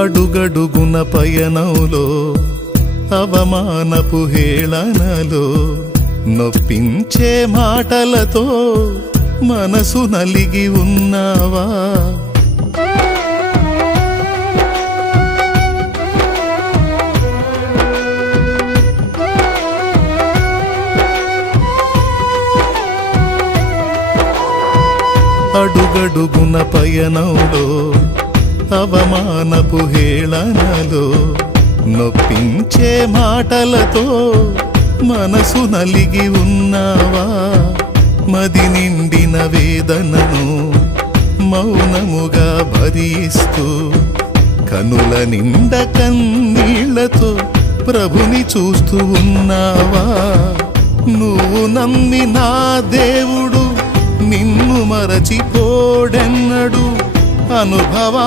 అడుగడుగున పయనంలో అవమానపు హేళనలో నొప్పించే మాటలతో మనసు నలిగి ఉన్నావా? అడుగడుగున పయనంలో అవమానపు హేళనలో నొప్పించే మాటలతో మనసు నలిగి ఉన్నావా? మది నిండిన వేదనను మౌనముగా భరిస్తూ కనుల నిండ కన్నీళ్లతో ప్రభుని చూస్తూ ఉన్నావా? నువ్వు నమ్మిన దేవుడు నిన్ను మరచిపోడెన్నడు అనుభవా